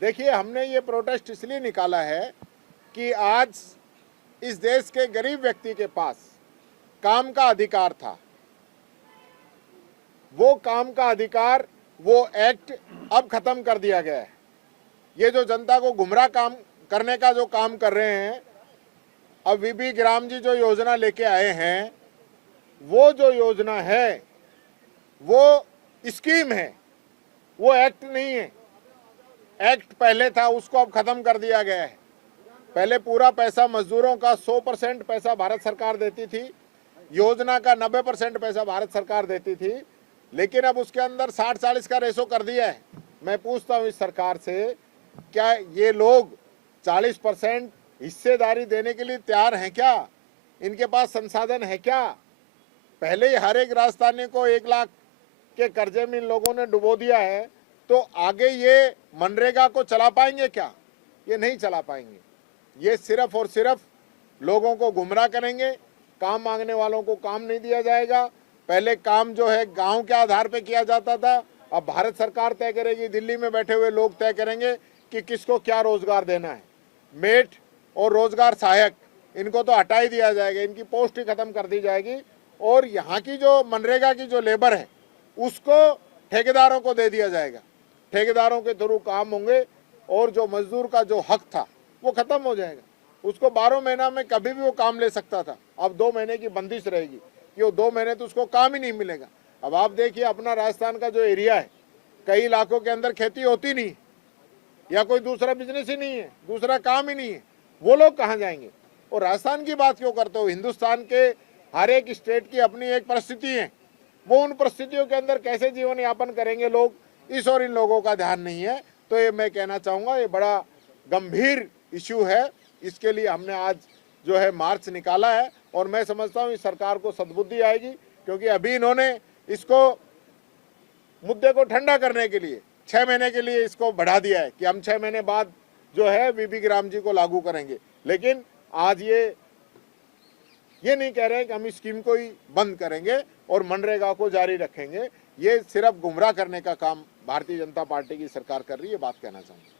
देखिए, हमने ये प्रोटेस्ट इसलिए निकाला है कि आज इस देश के गरीब व्यक्ति के पास काम का अधिकार था। वो काम का अधिकार, वो एक्ट अब खत्म कर दिया गया है। ये जो जनता को गुमराह काम करने का जो काम कर रहे हैं, अब वीबी गिराम जी जो योजना लेके आए हैं, वो जो योजना है वो स्कीम है, वो एक्ट नहीं है। एक्ट पहले था, उसको अब खत्म कर दिया गया है। पहले पूरा पैसा मजदूरों का 100% पैसा भारत सरकार देती थी, योजना का 90% पैसा भारत सरकार देती थी, लेकिन अब उसके अंदर 60-40 का रेशो कर दिया है। मैं पूछता हूँ इस सरकार से, क्या ये लोग 40% हिस्सेदारी देने के लिए तैयार हैं क्या? इनके पास संसाधन है क्या? पहले ही हर एक राजस्थानी को 1 लाख के कर्जे में इन लोगों ने डुबो दिया है, तो आगे ये मनरेगा को चला पाएंगे क्या? ये नहीं चला पाएंगे। ये सिर्फ और सिर्फ लोगों को गुमराह करेंगे। काम मांगने वालों को काम नहीं दिया जाएगा। पहले काम जो है गांव के आधार पे किया जाता था, अब भारत सरकार तय करेगी, दिल्ली में बैठे हुए लोग तय करेंगे कि किसको क्या रोजगार देना है। मेट और रोजगार सहायक, इनको तो हटा ही दिया जाएगा, इनकी पोस्ट ही खत्म कर दी जाएगी, और यहाँ की जो मनरेगा की जो लेबर है उसको ठेकेदारों को दे दिया जाएगा। ठेकेदारों के थ्रू काम होंगे और जो मजदूर का जो हक था वो खत्म हो जाएगा। उसको 12 महीना में कभी भी वो काम ले सकता था, अब 2 महीने की बंदिश रहेगी कि वो 2 महीने तो उसको काम ही नहीं मिलेगा। अब आप देखिए, अपना राजस्थान का जो एरिया है, कई इलाकों के अंदर खेती होती नहीं या कोई दूसरा बिजनेस ही नहीं है, दूसरा काम ही नहीं है, वो लोग कहाँ जाएंगे? और राजस्थान की बात क्यों करते हो? हिंदुस्तान के हर एक स्टेट की अपनी एक परिस्थिति है, वो उन परिस्थितियों के अंदर कैसे जीवन यापन करेंगे लोग, इस और इन लोगों का ध्यान नहीं है। तो ये मैं कहना चाहूँगा, ये बड़ा गंभीर इश्यू है। इसके लिए हमने आज जो है मार्च निकाला है, और मैं समझता हूँ इस सरकार को सद्बुद्धि आएगी, क्योंकि अभी इन्होंने इसको मुद्दे को ठंडा करने के लिए 6 महीने के लिए इसको बढ़ा दिया है कि हम 6 महीने बाद जो है वीबी गिराम जी को लागू करेंगे, लेकिन आज ये नहीं कह रहे हैं कि हम इस स्कीम को ही बंद करेंगे और मनरेगा को जारी रखेंगे। ये सिर्फ गुमराह करने का काम भारतीय जनता पार्टी की सरकार कर रही है, बात कहना चाहूँगा।